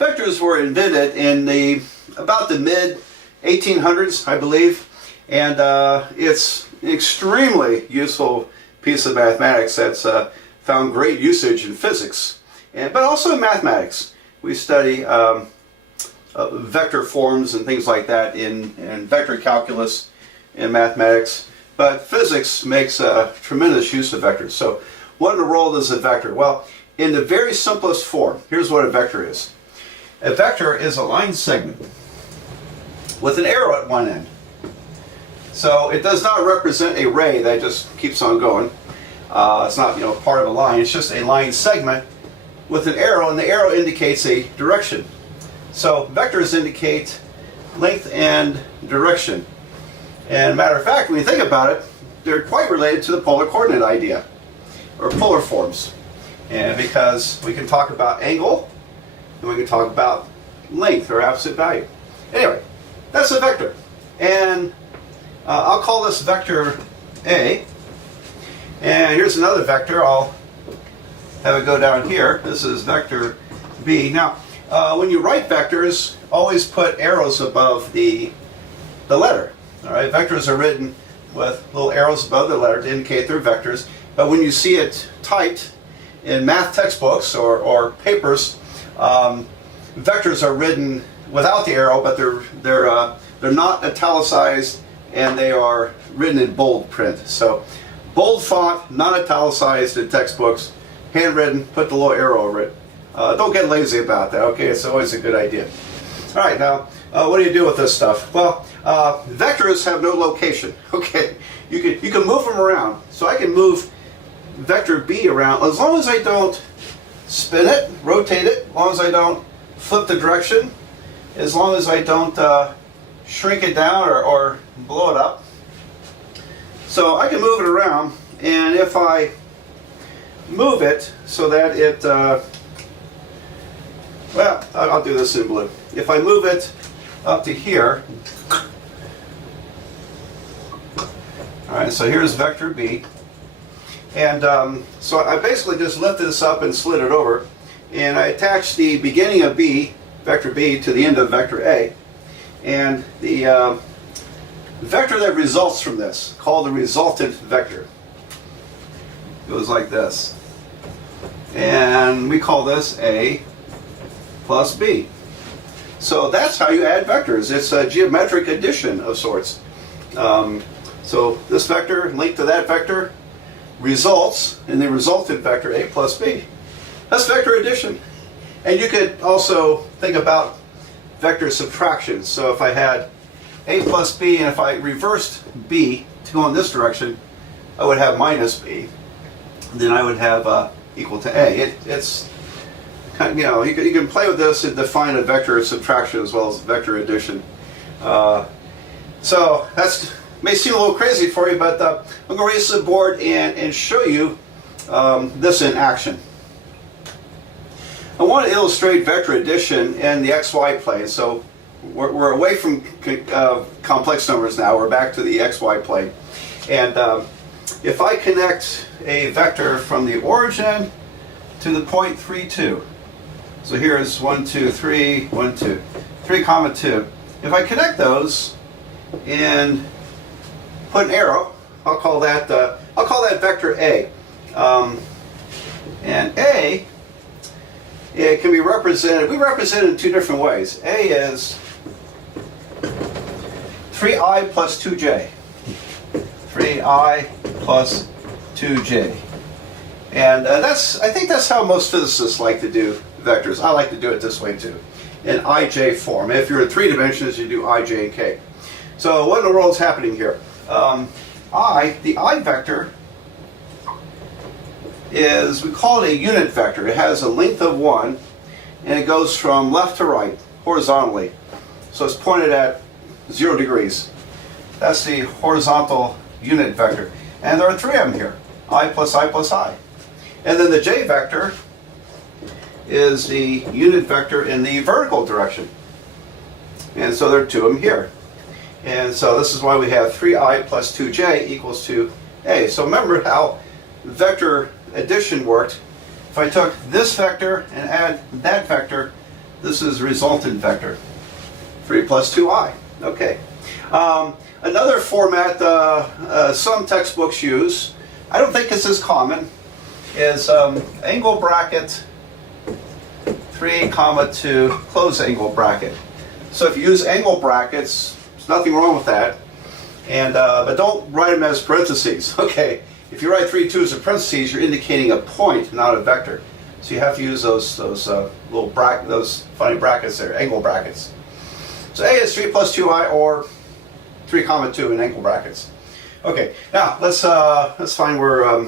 Vectors were invented in about the mid 1800s, I believe, and it's an extremely useful piece of mathematics that's found great usage in physics, but also in mathematics. We study vector forms and things like that in vector calculus in mathematics, but physics makes a tremendous use of vectors. So what in the world is a vector? Well, in the very simplest form, here's what a vector is. A vector is a line segment with an arrow at one end. So it does not represent a ray that just keeps on going. It's not, part of a line. It's just a line segment with an arrow, and the arrow indicates a direction. So vectors indicate length and direction. And matter of fact, when you think about it, they're quite related to the polar coordinate idea, or polar forms. And because we can talk about angle, and we can talk about length or absolute value. Anyway, that's a vector. And I'll call this vector A. And here's another vector. I'll have it go down here. This is vector B. Now, when you write vectors, always put arrows above the letter. All right, vectors are written with little arrows above the letter to indicate they're vectors. But when you see it typed in math textbooks or papers, vectors are written without the arrow, but they're not italicized, and they are written in bold print. So bold font, not italicized in textbooks, handwritten, put the little arrow over it. Don't get lazy about that, okay? It's always a good idea. All right, now, what do you do with this stuff? Well, vectors have no location, okay? You can move them around. So I can move vector B around as long as I don't spin it, rotate it, as long as I don't flip the direction, as long as I don't shrink it down or blow it up. So I can move it around, and if I move it so that it, well, I'll do this in blue. If I move it up to here, all right, so here's vector B. And so I basically just lifted this up and slid it over, and I attached the beginning of B, vector B, to the end of vector A. And the vector that results from this, called the resultant vector, goes like this. And we call this A plus B. So that's how you add vectors. It's a geometric addition of sorts. So this vector linked to that vector results in the resultant vector A plus B. That's vector addition. And you could also think about vector subtraction. So if I had A plus B, and if I reversed B to go in this direction, I would have minus B. Then I would have equal to A. It's kind of, you can play with this and define a vector of subtraction as well as vector addition. So that's may seem a little crazy for you, but I'm going to raise to the board and show you this in action. I want to illustrate vector addition in the xy plane. So we're away from complex numbers now. We're back to the xy plane. And if I connect a vector from the origin to the point 3, 2. So here's 1, 2, 3, 1, 2, 3, 2. If I connect those and put an arrow, I'll call that vector A. And A, it can be represented. We represent it in two different ways. A is 3i plus 2j. 3i plus 2j. And I think that's how most physicists like to do vectors. I like to do it this way too, in ij form. If you're in 3 dimensions, you do I, j, and k. So what in the world is happening here? The I vector is, we call it a unit vector. It has a length of 1, and it goes from left to right, horizontally. So it's pointed at 0 degrees. That's the horizontal unit vector. And there are 3 of them here, I plus I plus I. And then the j vector is the unit vector in the vertical direction. And so there are 2 of them here. And so this is why we have 3i plus 2j equals to a. So remember how vector addition worked. If I took this vector and add that vector, This is resultant vector. 3 plus 2i. Okay. Another format some textbooks use, I don't think it's as common, is angle bracket 3 comma 2 close angle bracket. So if you use angle brackets, there's nothing wrong with that. And but don't write them as parentheses. Okay. If you write 3 2's in parentheses, you're indicating a point, not a vector. So you have to use those those funny brackets there, angle brackets. So A is 3 plus 2i, or 3 comma 2 in angle brackets. Okay, now let's find where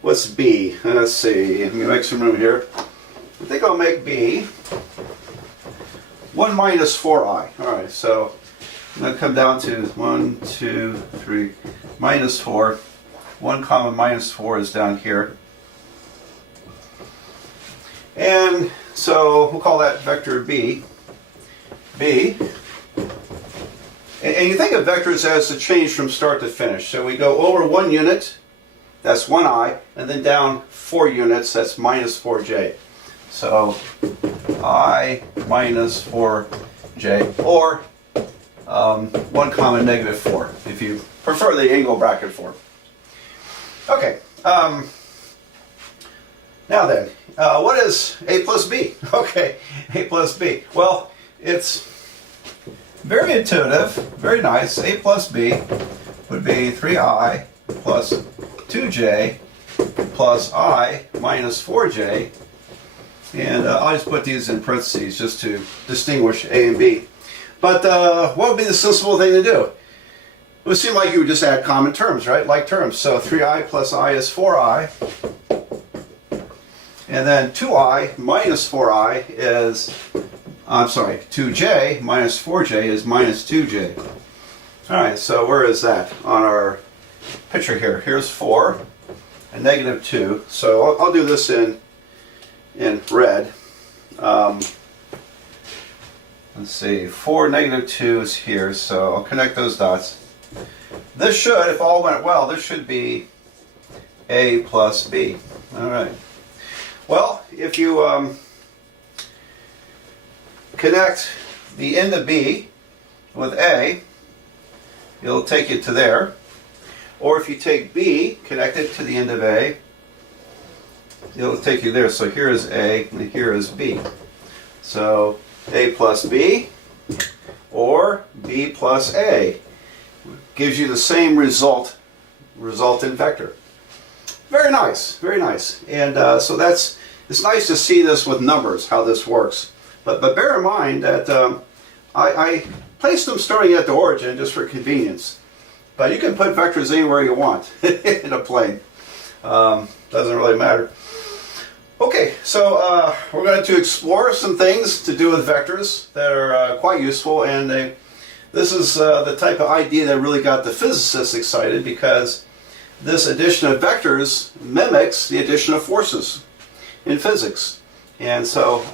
what's B. Let's see. Let me make some room here. I think I'll make B 1 minus 4i. All right, so I'm going to come down to 1, 2, 3 minus 4. 1 comma minus 4 is down here. And so we'll call that vector B. B. And you think of vectors as a change from start to finish. So we go over 1 unit, that's 1i, and then down 4 units, that's minus 4j. So I minus 4j, or 1 comma negative 4, if you prefer the angle bracket form. Okay. Now then, what is a plus b? Okay, a plus b. Well, it's very intuitive, very nice. A plus b would be 3i plus 2j plus I minus 4j. And I'll just put these in parentheses just to distinguish A and B. But what would be the sensible thing to do? It would seem like you would just add common terms, right? Like terms. So 3i plus I is 4i. And then 2i minus 4i is, I'm sorry, 2j minus 4j is minus 2j. Alright, so where is that on our picture here? Here's 4 and negative 2. So I'll do this in red. Let's see, 4, negative 2 is here, so I'll connect those dots. This should, if all went well, this should be A plus B. Alright. Well, if you connect the end of B with A, it'll take you to there. Or if you take B, connect it to the end of A, it'll take you there. So here is A and here is B. So A plus B or B plus A gives you the same resultant vector. Very nice, very nice. And so it's nice to see this with numbers, how this works. But bear in mind that I placed them starting at the origin just for convenience. But you can put vectors anywhere you want in a plane. Doesn't really matter. Okay, so we're going to explore some things to do with vectors that are quite useful, and this is the type of idea that really got the physicists excited, because this addition of vectors mimics the addition of forces in physics. And so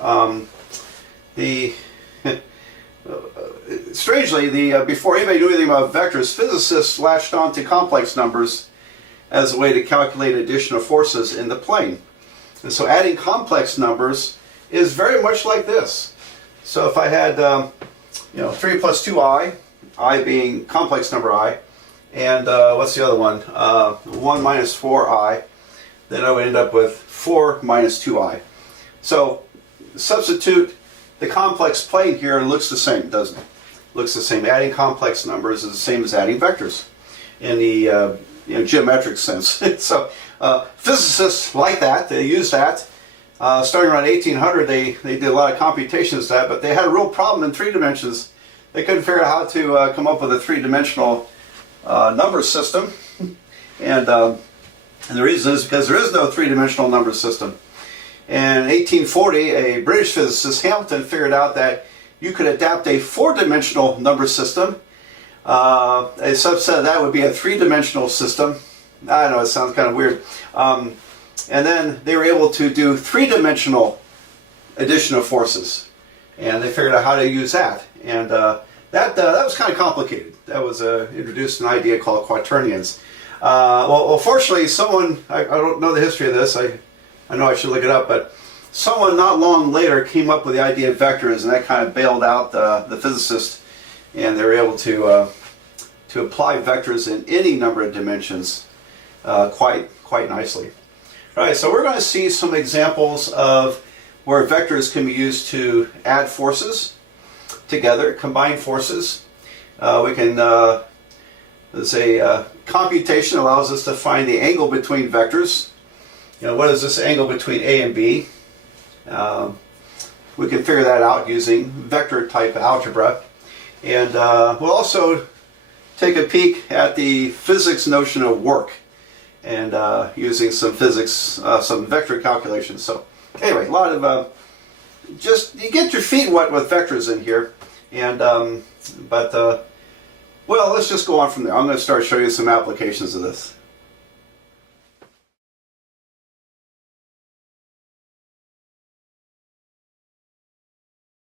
strangely, before anybody knew anything about vectors, physicists latched on to complex numbers as a way to calculate addition of forces in the plane. And so adding complex numbers is very much like this. So if I had 3 plus 2i, I being complex number I, and what's the other one? 1 minus 4i, then I would end up with 4 minus 2i. So substitute the complex plane here and it looks the same, doesn't it? Looks the same. Adding complex numbers is the same as adding vectors in the geometric sense. So physicists like that. They use that. Starting around 1800, they did a lot of computations of that, but they had a real problem in 3 dimensions. They couldn't figure out how to come up with a 3-dimensional number system. And the reason is because there is no 3-dimensional number system. And in 1840, a British physicist, Hamilton, figured out that you could adapt a 4-dimensional number system. A subset of that would be a 3-dimensional system. I know it sounds kind of weird. And then they were able to do 3-dimensional addition of forces. And they figured out how to use that. And that was kind of complicated. That was introduced an idea called quaternions. Well, fortunately, someone, I don't know the history of this, I know I should look it up, but someone not long later came up with the idea of vectors, and that kind of bailed out the physicists, and they were able to apply vectors in any number of dimensions quite nicely. All right, so we're going to see some examples of where vectors can be used to add forces together, combine forces. We can, let's say, computation allows us to find the angle between vectors. What is this angle between A and B? We can figure that out using vector type algebra. And we'll also take a peek at the physics notion of work, and using some physics, some vector calculations. So anyway, a lot of just you get your feet wet with vectors in here, and well, let's just go on from there. I'm going to start showing you some applications of this.